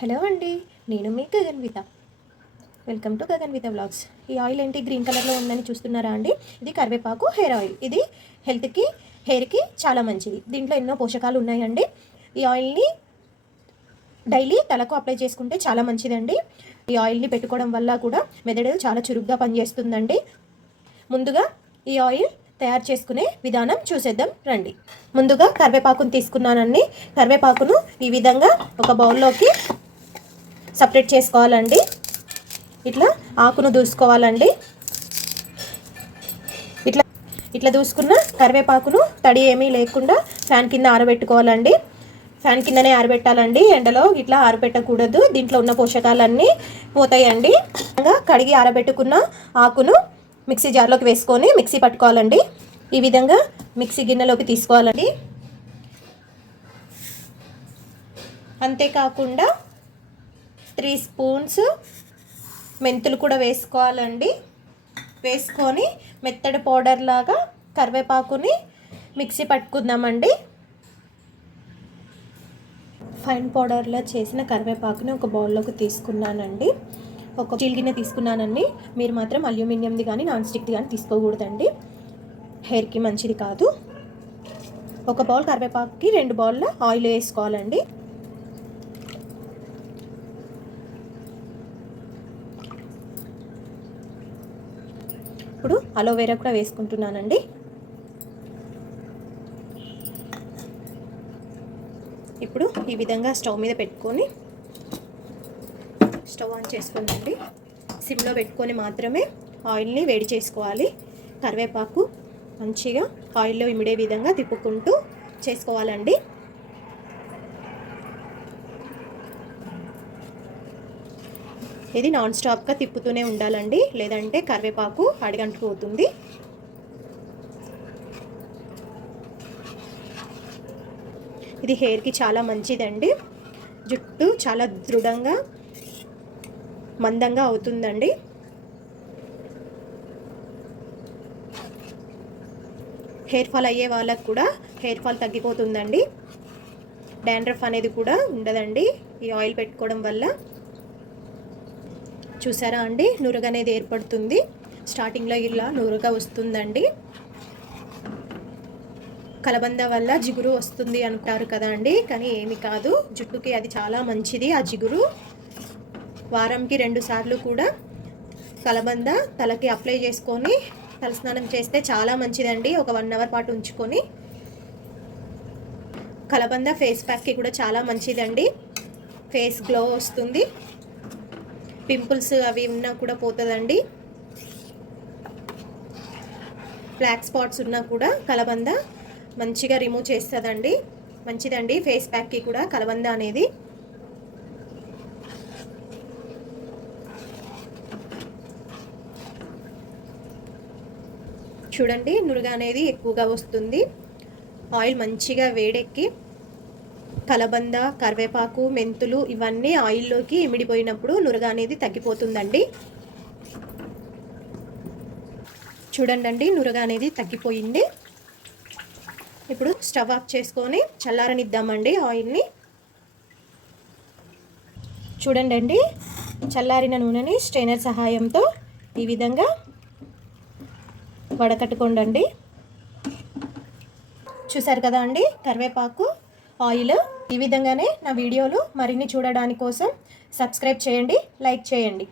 Hello అండి, నేను మీ Gaganvitha. Welcome to Gaganvitha vlogs. ఈ ఆయిల్ ఏంటి గ్రీన్ కలర్లో ఉందని చూస్తున్నారా అండి? ఇది కరివేపాకు హెయిర్ ఆయిల్. ఇది హెల్త్కి, హెయిర్కి చాలా మంచిది. దీంట్లో ఎన్నో పోషకాలు ఉన్నాయండి. ఈ ఆయిల్ని డైలీ తలకు అప్లై చేసుకుంటే చాలా మంచిదండి. ఈ ఆయిల్ని పెట్టుకోవడం వల్ల కూడా మెదడు చాలా చురుగ్గా పనిచేస్తుందండి. ముందుగా ఈ ఆయిల్ తయారు చేసుకునే విధానం చూసేద్దాం రండి. ముందుగా కరివేపాకును తీసుకున్నానండి. కరివేపాకును ఈ విధంగా ఒక బౌల్లోకి సపరేట్ చేసుకోవాలండి. ఇట్లా ఆకును దూసుకోవాలండి. ఇట్లా దూసుకున్న కరివేపాకును తడి ఏమీ లేకుండా ఫ్యాన్ కింద ఆరబెట్టుకోవాలండి. ఫ్యాన్ కిందనే ఆరబెట్టాలండి, ఎండలో ఇట్లా ఆరబెట్టకూడదు. దీంట్లో ఉన్న పోషకాలన్నీ పోతాయండి. కడిగి ఆరబెట్టుకున్న ఆకును మిక్సీ జార్లోకి వేసుకొని మిక్సీ పట్టుకోవాలండి. ఈ విధంగా మిక్సీ గిన్నెలోకి తీసుకోవాలండి. అంతేకాకుండా 3 స్పూన్స్ మెంతులు కూడా వేసుకోవాలండి. వేసుకొని మెత్తడి పౌడర్ లాగా కరివేపాకుని మిక్సీ పట్టుకుందామండి. ఫైన్ పౌడర్లో చేసిన కరివేపాకుని ఒక బౌల్లోకి తీసుకున్నానండి. ఒక స్టీల్ గిన్నె తీసుకున్నానండి. మీరు మాత్రం అల్యూమినియంది కానీ నాన్ స్టిక్ది కానీ తీసుకోకూడదండి, హెయిర్కి మంచిది కాదు. ఒక బౌల్ కరివేపాకుకి 2 బౌల్ల ఆయిల్ వేసుకోవాలండి. ఇప్పుడు అలోవెరా కూడా వేసుకుంటున్నానండి. ఇప్పుడు ఈ విధంగా స్టవ్ మీద పెట్టుకొని స్టవ్ ఆన్ చేసుకోండి. సిమ్లో పెట్టుకొని మాత్రమే ఆయిల్ని వేడి చేసుకోవాలి. కరివేపాకు మంచిగా ఆయిల్లో ఇమిడే విధంగా తిప్పుకుంటూ చేసుకోవాలండి. ఇది నాన్ స్టాప్గా తిప్పుతూనే ఉండాలండి, లేదంటే కరివేపాకు అడిగంటుకుపోతుంది. ఇది హెయిర్కి చాలా మంచిదండి. జుట్టు చాలా దృఢంగా మందంగా అవుతుందండి. హెయిర్ ఫాల్ అయ్యే వాళ్ళకు కూడా హెయిర్ ఫాల్ తగ్గిపోతుందండి. డాండ్రఫ్ అనేది కూడా ఉండదండి ఈ ఆయిల్ పెట్టుకోవడం వల్ల. చూసారా అండి, నురగ అనేది ఏర్పడుతుంది. స్టార్టింగ్లో ఇలా నురగ వస్తుందండి. కలబంద వల్ల జిగురు వస్తుంది అంటారు కదా అండి, కానీ ఏమి కాదు. జుట్టుకి అది చాలా మంచిది. ఆ జిగురు వారంకి 2 సార్లు కూడా కలబంద తలకి అప్లై చేసుకొని తలస్నానం చేస్తే చాలా మంచిదండి. ఒక 1 అవర్ పాటు ఉంచుకొని. కలబంద ఫేస్ ప్యాక్కి కూడా చాలా మంచిదండి. ఫేస్ గ్లో వస్తుంది. పింపుల్స్ అవి ఉన్నా కూడా పోతుందండి. బ్లాక్ స్పాట్స్ ఉన్నా కూడా కలబంద మంచిగా రిమూవ్ చేస్తుందండి. మంచిదండి ఫేస్ ప్యాక్కి కూడా కలబంద అనేది. చూడండి, నురుగ అనేది ఎక్కువగా వస్తుంది. ఆయిల్ మంచిగా వేడెక్కి కలబంద, కరివేపాకు, మెంతులు ఇవన్నీ ఆయిల్లోకి ఇమిడిపోయినప్పుడు నురగ అనేది తగ్గిపోతుందండి. చూడండి, నురగ అనేది తగ్గిపోయింది. ఇప్పుడు స్టవ్ ఆఫ్ చేసుకొని చల్లారనిద్దామండి ఆయిల్ని. చూడండి, చల్లారిన నూనెని స్ట్రైనర్ సహాయంతో ఈ విధంగా వడకట్టుకోండి. చూసారు కదా అండి, కరివేపాకు ఆయిల్. ఈ విధంగానే నా వీడియోలు మరిన్ని చూడడానికి కోసం సబ్స్క్రైబ్ చేయండి, లైక్ చేయండి.